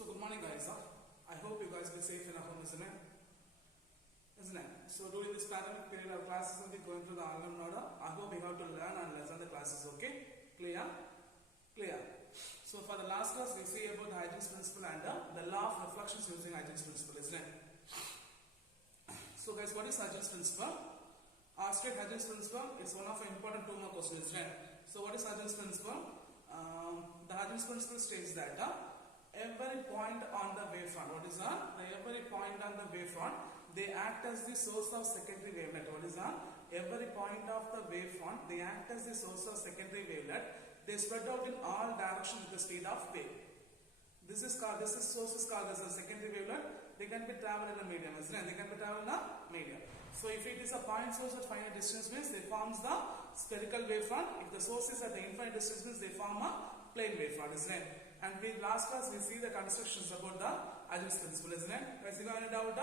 So good morning guys. I hope you guys be safe in your home, isn't it? Isn't it? So during this pandemic period our classes will be going through the online order. I hope you have to learn and listen the classes, okay? Clear? Clear. So for the last class we see about the Huygens principle and the law of reflections using Huygens principle, isn't it? So guys, what is Huygens principle? Straight Huygens principle is one of the important 2 mark questions, isn't it? So what is Huygens principle? The Huygens principle states that every point on the wavefront, what is that? Every point on the wavefront, they act as the source of secondary wavelet. What is that? Every point of the wavefront, they act as the source of secondary wavelet. They spread out in all directions with the speed of wave. This source is called as a secondary wavelet. They can be traveled in a medium, isn't it? They can be traveled in a medium. So if it is a point source at finite distance means they forms the spherical wavefront. If the source is at the infinite distance means they form a plane wavefront, isn't it? And in last class we see the constructions about the Huygens principle, isn't it? Guys, you got any doubt?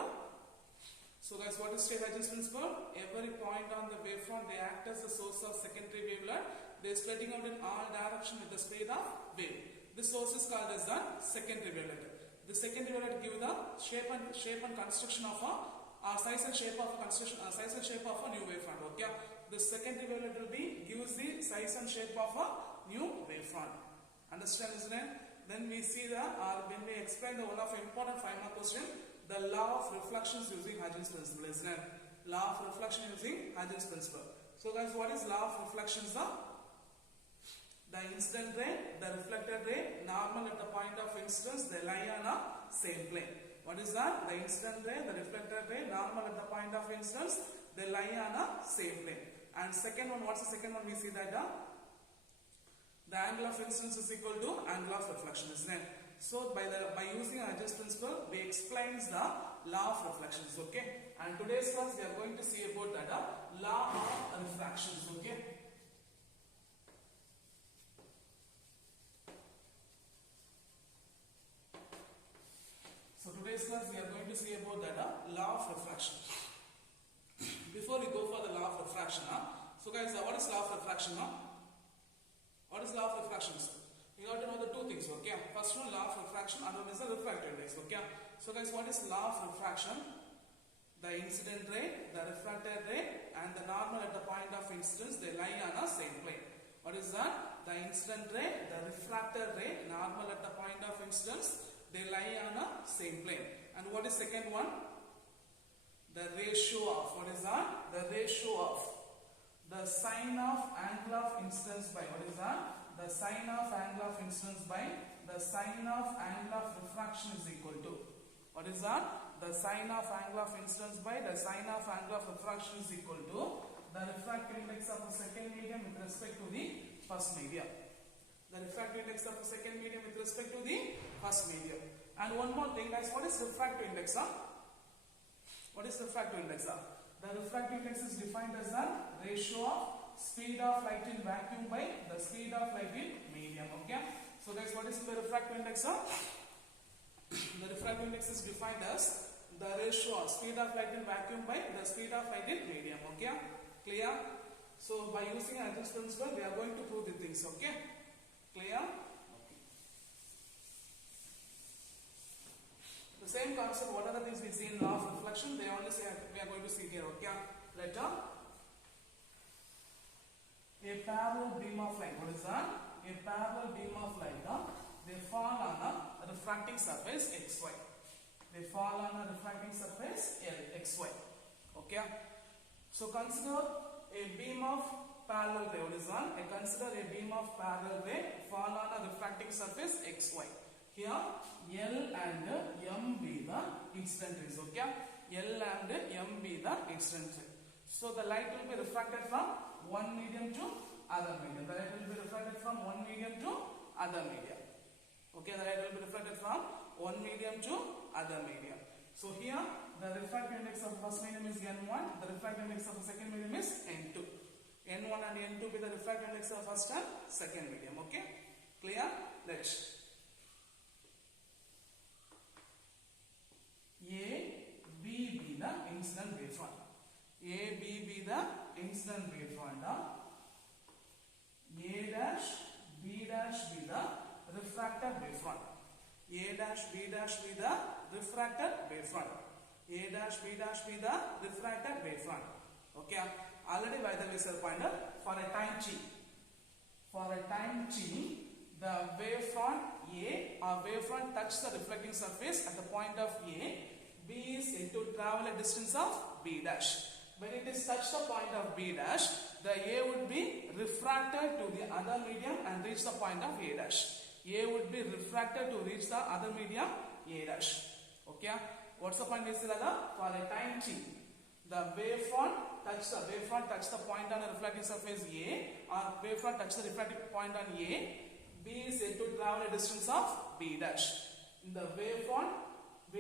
So guys, what is state Huygens principle? Every point on the wavefront, they act as the source of secondary wavelet. They are spreading out in all directions with the speed of wave. This source is called as the secondary wavelet. The secondary wavelet gives the shape and construction of a size and shape of a new wavefront. Okay, the secondary wavelet will be gives the size and shape of a new wavefront. Understand, isn't it? Then we see when we explain the one of important 5 mark question, the law of reflections using Huygens principle, isn't it? Law of reflection using Huygens principle. So guys, what is law of reflections? The incident ray, the reflected ray, normal at the point of incidence, they lie on a same plane. What is that? The incident ray, the reflected ray, normal at the point of incidence, they lie on a same plane. And second one, what's the second one? We see that the angle of incidence is equal to angle of reflection, isn't it? So by using Huygens principle, we explains the law of reflections, okay? And today's class we are going to see about that law of refractions, okay? So today's class we are going to see about that law of refraction. Before we go for the law of refraction, so guys, what is law of refraction? What is law of refraction? You have to know the 2 things, okay? First one, law of refraction, other one is the refractive index, okay? So guys, what is law of refraction? The incident ray, the refracted ray, and the normal at the point of incidence, they lie on a same plane. What is that? The incident ray, the refracted ray, normal at the point of incidence, they lie on a same plane. And what is second one? The ratio of, what is that? The ratio of the sine of angle of incidence by, what is that? The sine of angle of incidence by the sine of angle of refraction is equal to, what is that? The sine of angle of incidence by the sine of angle of refraction is equal to the refractive index of the second medium with respect to the first medium. The refractive index of the second medium with respect to the first medium. And one more thing guys, what is refractive index? What is refractive index? The refractive index is defined as the ratio of speed of light in vacuum by the speed of light in medium. Okay. So guys, what is the refractive index? The refractive index is defined as the ratio of speed of light in vacuum by the speed of light in medium. Okay. Clear? So by using Huygens principle, we are going to prove the things. Okay. Clear? The same concept, what are the things we see in law of reflection, they only say we are going to see here, okay? Let a parallel beam of light, what is that? A parallel beam of light, they fall on a refracting surface xy. They fall on a refracting surface xy, okay? So consider a beam of parallel ray, what is that? Consider a beam of parallel ray fall on a refracting surface xy. Here L and M be the incident rays, okay? L and M be the incident ray. So the light will be refracted from one medium to other medium. The light will be refracted from one medium to other medium. Okay, the light will be refracted from one medium to other medium. So here the refractive index of the first medium is N1, the refractive index of the second medium is N2. N1 and N2 be the refractive index of first and second medium, okay? Clear? Next. A, B be the incident wavefront. A, B be the incident wavefront. A dash, B dash be the refracted wavefront. A dash B dash be the refracted wavefront. A dash B dash be the refracted wavefront. Okay, already by the way sir pointer for a time t. For a time t, the wavefront A or wavefront touch the reflecting surface at the point of A. B is to travel a distance of B dash. When it is touch the point of B dash, the A would be refracted to the other medium and reach the point of A dash. A would be refracted to reach the other medium A dash. Okay, what's the point is that for a time t, the wavefront touch the point on a reflecting surface A, or wavefront touch the reflecting point on A. B is said to travel a distance of B dash. In the wavefront A,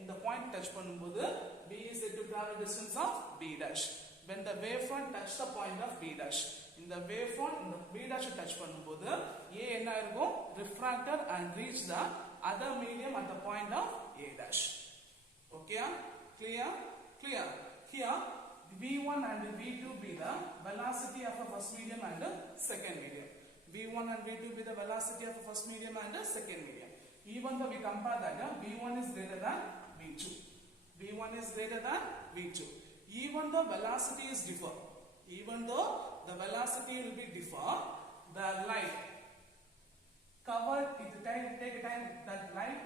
in the point touch பண்ணும்போது B is said to travel a distance of B dash. When the wavefront touch the point of B dash, in the wavefront in the B dash touch பண்ணும்போது A என்ன இருக்கும் refracted and reach the other medium at the point of A dash. Okay, clear? Here V1 and V2 be the velocity of a first medium and a second medium. V1 and V2 be the velocity of a first medium and a second medium. Even though we compare that V1 is greater than V2. V1 is greater than V2. Even though velocity is differ. Even though the velocity will be differ, the light covered, take time, that light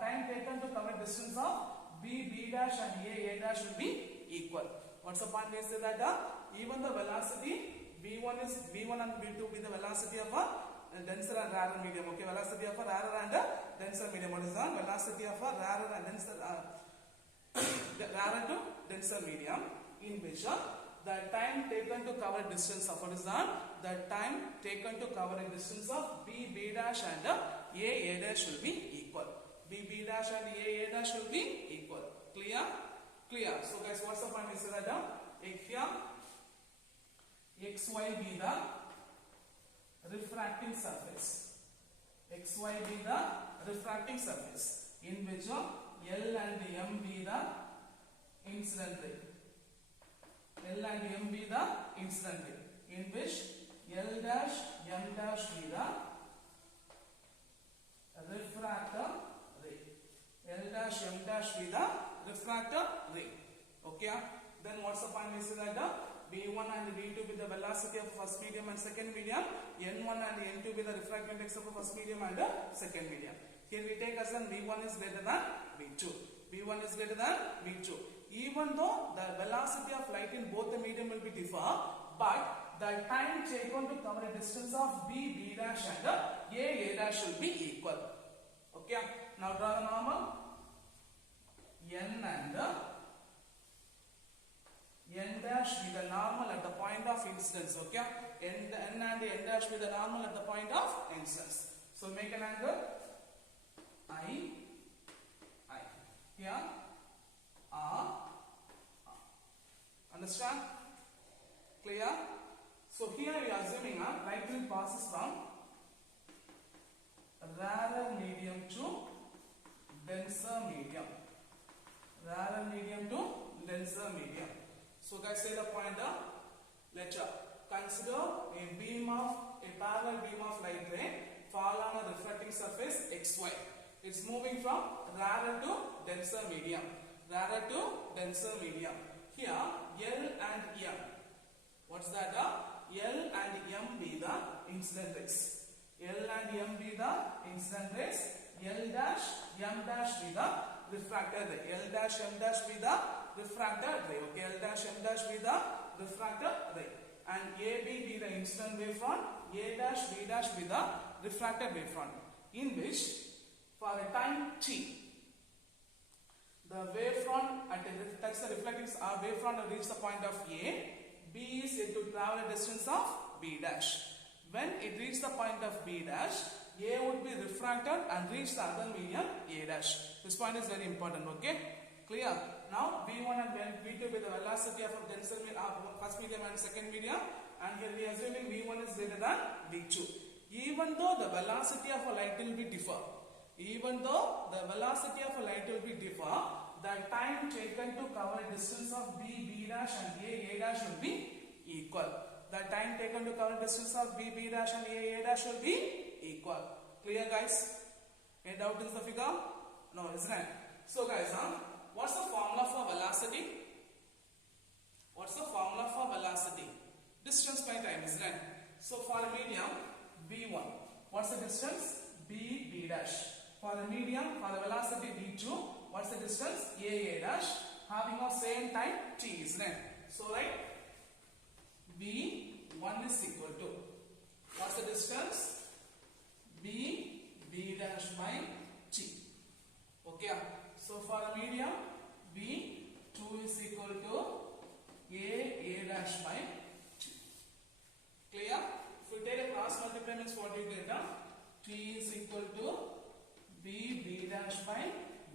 time taken to cover distance of B dash and A dash will be equal. What's the point is that even the velocity V1 and V2 be the velocity of a denser and rarer medium. Okay, velocity of a rarer and a denser medium. What is the velocity of a rarer and denser rarer to denser medium, in which the time taken to cover distance of what is the time taken to cover a distance of B dash and A dash will be equal. B dash and A dash will be equal. Clear? So guys, what's the point is that here XY be the refracting surface. XY be the refracting surface, in which L and M be the incident ray. L and M be the incident ray, in which L dash M dash be the refractor ray. L dash M dash be the refractor ray. Okay, then what's the point is that V1 and V2 be the velocity of first medium and second medium. N1 and N2 be the refractive index of first medium and second medium. Here we take as an V1 is greater than V2. V1 is greater than V2. Even though the velocity of light in both the medium will be differ, but the time taken to cover a distance of B dash and A dash will be equal. Okay, now draw the normal. N and N dash be the normal at the point of incidence. Okay, N and N dash be the normal at the point of incidence. So make an angle I. Here R. Understand? Clear? So here we are assuming light will passes from rarer medium to denser medium. Rarer medium to denser medium. So guys, say the pointer. Let's consider a parallel beam of light ray fall on a reflecting surface XY. It's moving from rarer to denser medium. Rarer to denser medium. Here L and M. What's that? L and M be the incident rays. L and M be the incident rays. L dash M dash be the refracted ray. L dash M dash be the refracted ray. Okay, L dash M dash be the refracted ray. And AB be the incident wavefront. A dash B dash be the refracted wavefront. In which, for a time t, the wavefront at touch the reflecting wavefront will reach the point of A. B is said to travel a distance of B dash. When it reaches the point of B dash, A would be refracted and reach the other medium A dash. This point is very important. Okay, clear? Now V1 and V2 be the velocity of denser first medium and second medium, and here we are assuming V1 is greater than V2. Even though the velocity of a light will be differ, the time taken to cover a distance of B dash and A dash will be equal. The time taken to cover distance of B dash and A dash will be equal. Clear guys? Any doubt in the figure? No, isn't it? So guys, what's the formula for velocity? What's the formula for velocity? Distance by time, isn't it? So for a medium, v1. What's the distance? b dash. For a medium, for the velocity v2, what's the distance? a dash. Having of same time t, isn't it? So right, v1 is equal to, what's the distance? b dash by t. Okay. So for a medium, v2 is equal to a dash by t. Clear? If we take a cross multiply, means what you get? T is equal to b dash by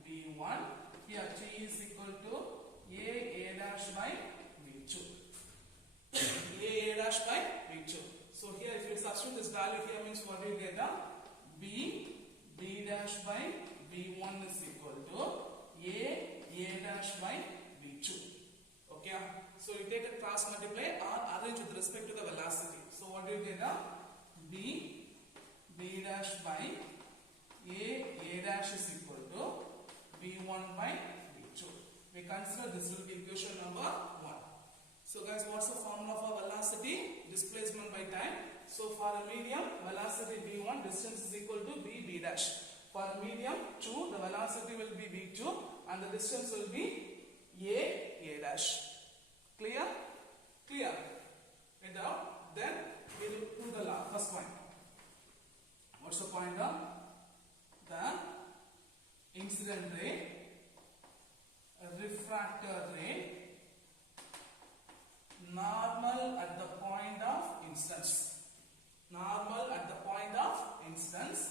v1. Here t is equal to a dash by v2. a dash by v2. So here if you substitute this value here, means what you get? b dash by v1 is equal to a dash by v2. Okay. So you take a cross multiply or arrange with respect to the velocity. So what do you get? b dash by a dash is equal to v1 by v2. We consider this will be equation number 1. So guys, what's the formula for velocity? Displacement by time. So for a medium, velocity v1, distance is equal to b dash. For a medium 2, the velocity will be v2 and the distance will be a dash. Clear? Clear? It out. Then we will do the first point. What's the point? The incident ray, refractor ray, normal at the point of incidence. Normal at the point of incidence,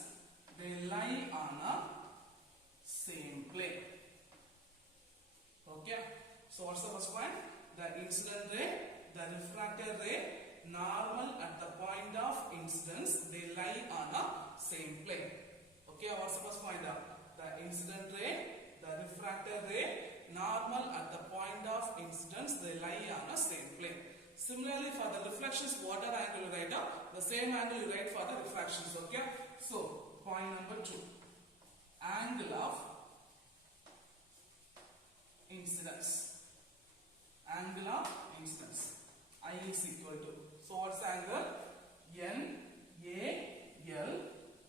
they lie on a same plane. Okay. So what's the first point? The incident ray, the refractor ray, normal at the point of incidence, they lie on a same plane. Okay, what's the first point? The incident ray, the refractor ray, normal at the point of incidence, they lie on a same plane. Similarly, for the reflections, what are angle you write? The same angle you write for the refractions. Okay. So point number 2, angle of incidence. Angle of incidence, I is equal to, so what's the angle? NAL.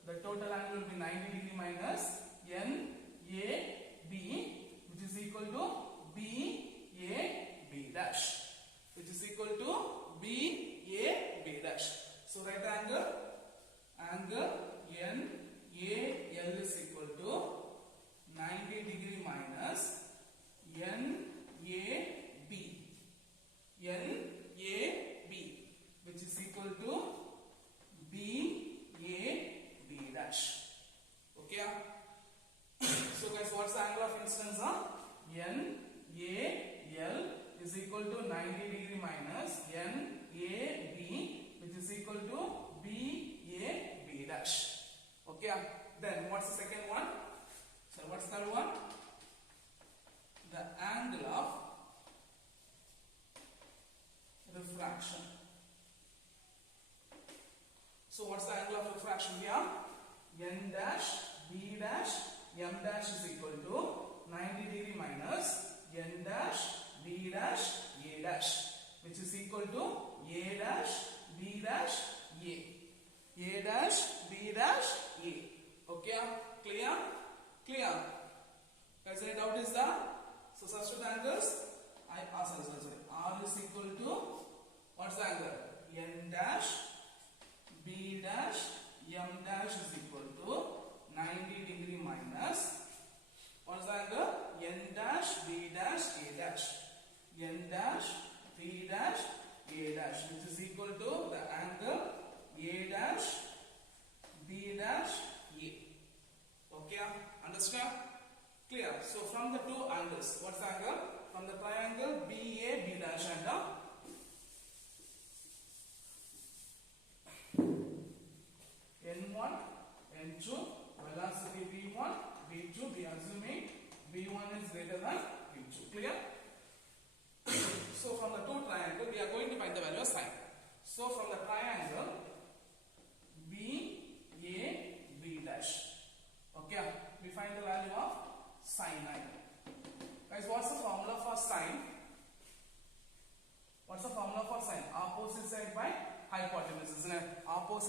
The total angle will be 90 degree minus NAB, which is equal to BAB dash, which is equal to BAB dash. So right angle NAL is equal to 90 degree minus NAB, which is equal to BAB dash. Okay. So guys, what's the angle of incidence? NAL is equal to 90 degree minus NAB, which is equal to BAB dash. Okay. Then what's the second one? So what's the third one? The angle of refraction. So what's the angle of refraction here? N dash, B dash, M dash is equal to 90 degree minus N dash, B dash, A dash, which is equal to A dash, B dash, A. A dash, B dash, A. Okay, clear? Clear? Guys, any doubt is there? So substitute angles. R is equal to, what's the angle? N dash, B dash, M dash is equal to 90 degree minus, what's the angle? N dash, B dash, A dash. N dash, B dash, A dash, which is equal to the angle A dash, B dash, A. Okay, understand? Clear? So from the two angles, what's the angle? From the triangle BA, B dash and N1, N2, velocity V1, V2, we are assuming V1 is greater than V2. Clear? So from the two triangle, we are going to find the value of sine. So from the triangle BA, B dash. Okay.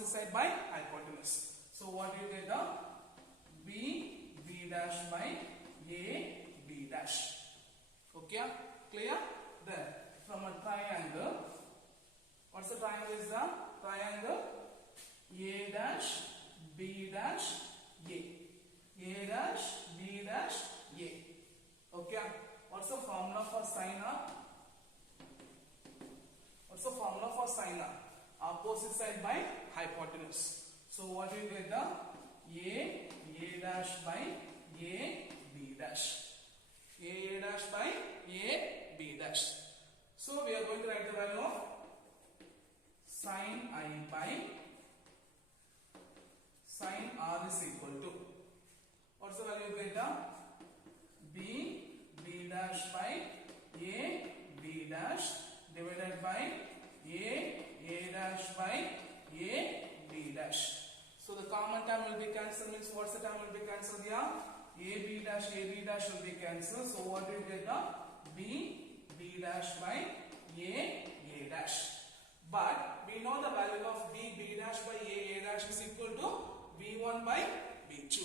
opposite side by hypotenuse. So what do you get? B dash by A B dash. Okay, clear? Then from a triangle, what's the triangle is the triangle? A dash B dash A. A dash B dash A. Okay, what's the formula for sine R? What's the formula for sine R? Opposite side by hypotenuse. So what do you get? A dash by A B dash. A dash by A B dash. So we are going to write the value of sine I by sine R is equal to, what's the value you get? B dash by A B dash divided by A dash by A B dash. So the common term will be cancelled, means what's the term will be cancelled here? A B dash will be cancelled. So what do you get? B dash by A dash. But we know the value of B dash by A dash is equal to V1 by V2.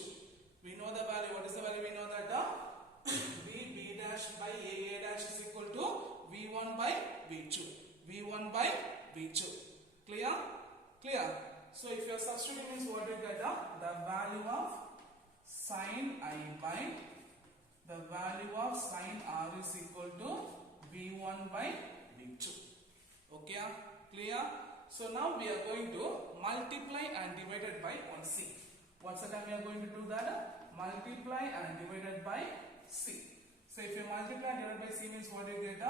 We know the value. What is the value? We know that B dash by A dash is equal to V1 by V2. V1 by V2. Clear? Clear? So if you are substituting, means what you get? The value of sine I by the value of sine R is equal to V1 by V2. Okay? Clear? So now we are going to multiply and divided by 1C. What's the time we are going to do that? Multiply and divided by C. So if you multiply and divide by C, means what you get?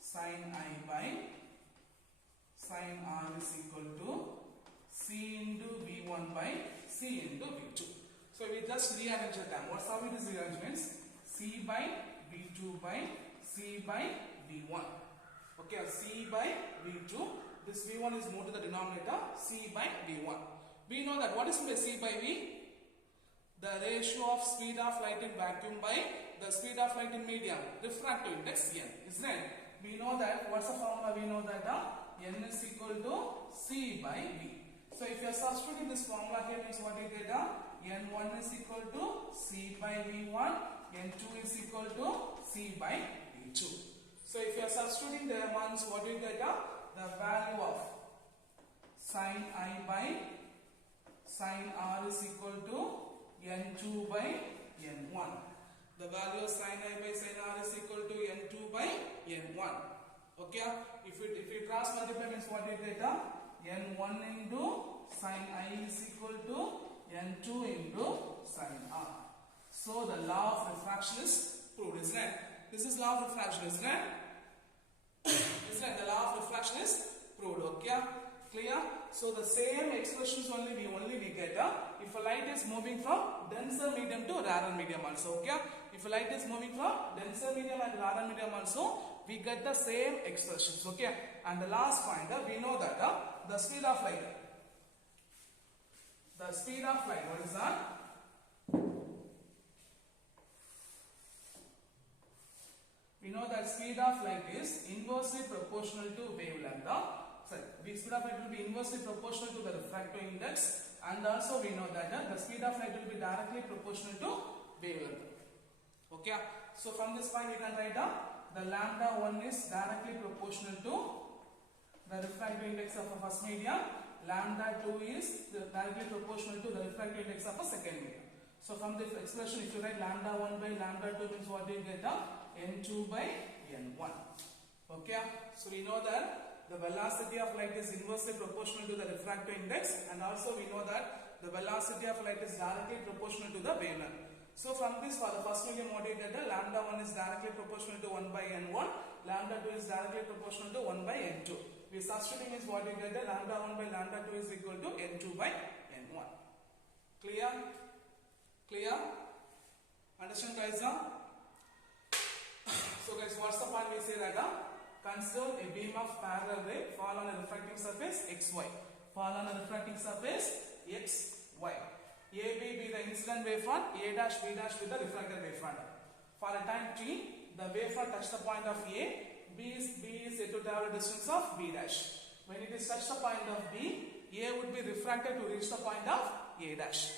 Sine I by sine R is equal to C into V1 by C into V2. So we just rearrange the term. What's how it is rearrangements? C by V2 by C by V1. Okay, C by V2. This V1 is moved to the denominator. C by V1. We know that what is C by V? The ratio of speed of light in vacuum by the speed of light in medium. Refractive index N. Isn't it? We know that. What's the formula? We know that N is equal to C by V. So if you are substituting this formula here, means what you get? N1 is equal to C by V1. N2 is equal to C by V2. So if you are substituting the amounts, what do you get? The value of sine I by sine R is equal to N2 by N1. The value of sine I by sine R is equal to N2 by N1. Okay? If you cross multiply, means what you get? N1 into sine I is equal to N2 into sine R. So the law of refraction is proved, isn't it? This is law of refraction, isn't it? Isn't it? The law of refraction is proved. Okay? Clear? So the same expressions only we get if a light is moving from denser medium to rarer medium also. Okay? If a light is moving from denser medium and rarer medium also, we get the same expressions. Okay? And the last point, we know that the speed of light. The speed of light, what is that? We know that speed of light is inversely proportional to wavelength. The speed of light will be inversely proportional to the refractive index, and also we know that the speed of light will be directly proportional to wavelength. Okay, so from this point we can write the lambda 1 is directly proportional to the refractive index of a first medium. Lambda 2 is directly proportional to the refractive index of a second medium. So from this expression, if you write lambda 1 by lambda 2, means what do you get? N2 by N1. Okay, so we know that the velocity of light is inversely proportional to the refractive index, and also we know that the velocity of light is directly proportional to the wavelength. So from this, for the first medium, what do you get? Lambda 1 is directly proportional to 1 by N1, lambda 2 is directly proportional to 1 by N2. We substituting is what you get? Lambda 1 by lambda 2 is equal to N2 by N1. Clear? Clear? Understand, guys? So guys, what's the point we say that? Consider a beam of parallel ray fall on a refracting surface XY. Fall on a refracting surface XY. AB be the incident wavefront, A dash B dash be the refracted wavefront. For a time t, the wavefront touch the point of A, B is yet to travel a distance of B dash. When it is touch the point of B, A would be refracted to reach the point of A dash.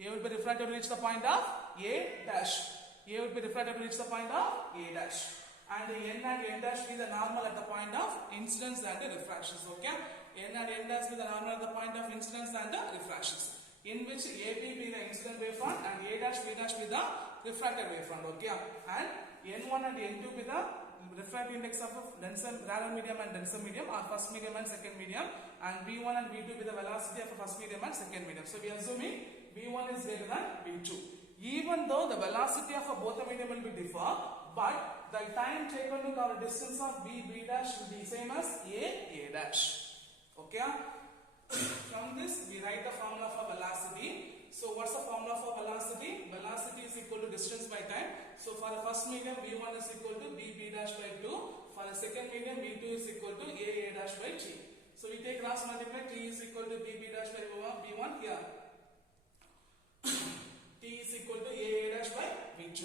A would be refracted to reach the point of A dash. A would be refracted to reach the point of A dash. And N and N dash be the normal at the point of incidence and the refractions. Okay. N and N dash be the normal at the point of incidence and the refractions. In which AB be the incident wavefront and A dash B dash be the refracted wavefront. Okay. And N1 and N2 be the refractive index of denser rare medium and denser medium, or first medium and second medium, and V1 and V2 be the velocity of first medium and second medium. So we are assuming V1 is greater than V2. Even though the velocity of both the medium will be differ, but the time taken to cover distance of B dash will be same as A dash. Okay. From this we write the formula for velocity. So what's the formula for velocity? Velocity is equal to distance by time. So for the first medium, V1 is equal to B dash by 2. For the second medium, V2 is equal to A dash by T. So we take cross multiply, T is equal to B dash by V1 here. T is equal to A dash by V2.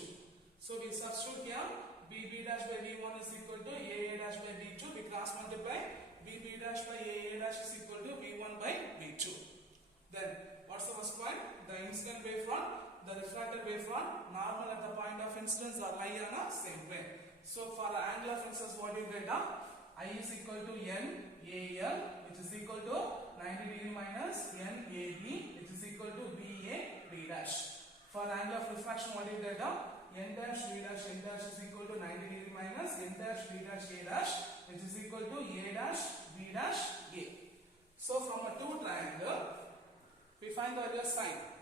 So we substitute here, B dash by V1 is equal to A dash by V2. We cross multiply, B dash by A dash is equal to V1 by V2. Then what's the first point? The incident wavefront, the refracted wavefront, normal at the point of incidence are lie on a same plane. So for the angle of incidence, what you get? I is equal to N AL, which is equal to 90 degree minus N AB, which is equal to BA B dash. For the angle of refraction, what you get? N dash B dash N dash is equal to 90 degree minus N dash B dash A dash, which is equal to A dash B dash A. So from a two triangle, we find the earlier sine.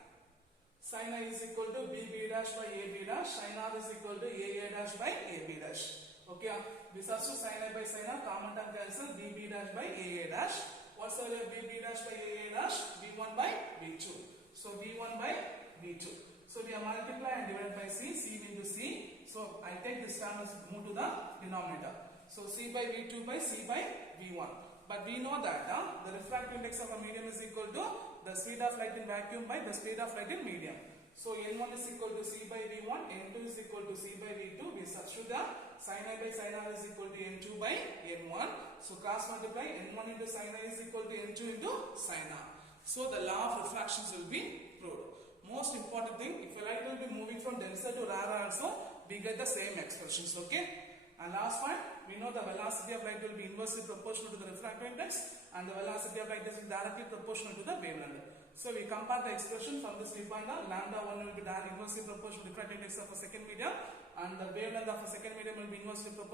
Sin I is equal to B dash by AB dash. Sin R is equal to A dash by AB dash. Okay. We substitute sin I by sin R. Common term cancel. B dash by A dash. What's the earlier B dash by A dash? V1 by V2. So V1 by V2. So we are multiply and divide by C. C into C. So I take this term as move to the denominator. So C by V2 by C by V1. But we know that the refractive index of a medium is equal to the speed of light in vacuum by the speed of light in medium. So N1 is equal to C by V1, N2 is equal to C by V2. We substitute the sin I by sin R is equal to N2 by N1. So cross multiply, N1 into sin I is equal to N2 into sin R. So the law of refractions will be proved. Most important thing, if a light will be moving from denser to rarer also, we get the same expressions. Okay. And last point, we know the velocity of light will be inversely proportional to the refractive index, and the velocity of light is directly proportional to the wavelength. So we compare the expression. From this we find out lambda 1 will be inversely proportional to the refractive index of a second medium, and the wavelength of a second medium will be inversely proportional